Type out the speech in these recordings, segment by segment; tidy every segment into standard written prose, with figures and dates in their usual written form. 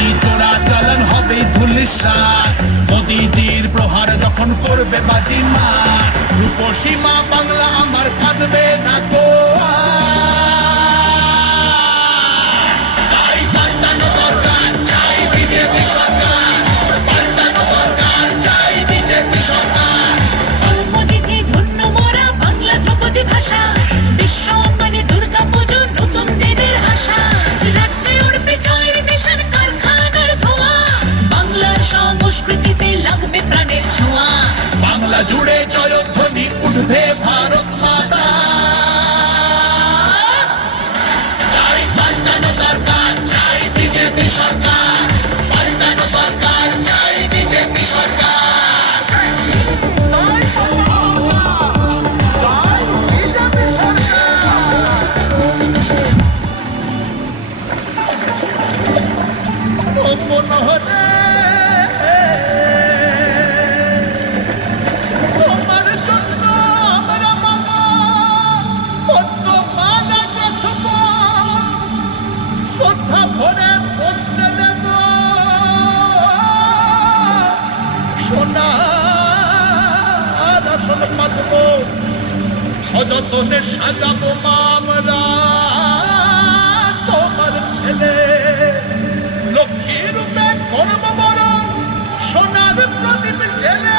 বাজি চোরা চালান হবে ধুলিসাৎ, মোদিজির প্রহার যখন করবে বাজি মার, রূপসীমা বাংলা আমার কাঁদবে না গো আর। তাই পাল্টানো দরকার, চাই বিজেপি সরকার, পাল্টানো দরকার, চাই বিজেপি সরকার। মোদিজি ধন্য মোরা বাংলা ধ্রুপদী ভাষা, বিশ্ব অঙ্গনে দুর্গা পুজো নতুন দিনের আশা, রাজ্যে উঠবে জয়ের নিশান কারখানার ধোঁয়া, বাংলার সংস্কৃতিতে লাগবে প্রাণের ছোঁয়া। বাংলা জুড়ে জয়ধ্বনি উঠবে ভারত মাতা। তাই পাল্টানো দরকার, চাই বিজেপি সরকার, পাল্টানো দরকার, চাই বিজেপি সরকার। মনোহরে তোমার জন্য আমরা মাগো পদ্ম মালা গাঁথব, শ্রদ্ধা ভরে বসতে দেব, সোনার আসন পাতব, সযতনে সাজাবো মা আমরা তোমার ছেলে, লক্ষ্মী রূপে করব বরণ সোনার প্রদীপ ছেলে।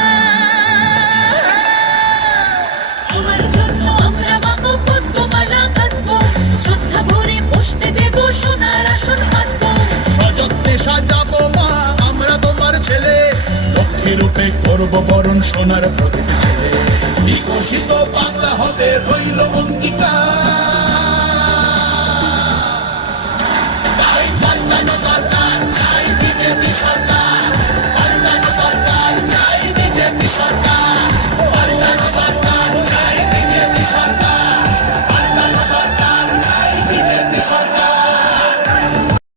তোমার জন্য আমরা মাগো পদ্মমালা গাঁথবো, শ্রদ্ধা ভরে বসতে দেব, সোনার আসন পাতবো, সযত্নে সাজাবো মা আমরা তোমার ছেলে, লক্ষ্মী রূপে করব বরণ সোনার প্রদীপ ছেলে। বিকশিত বাংলা হবে রইল অঙ্গীকার। তাই পাল্টানো দরকার,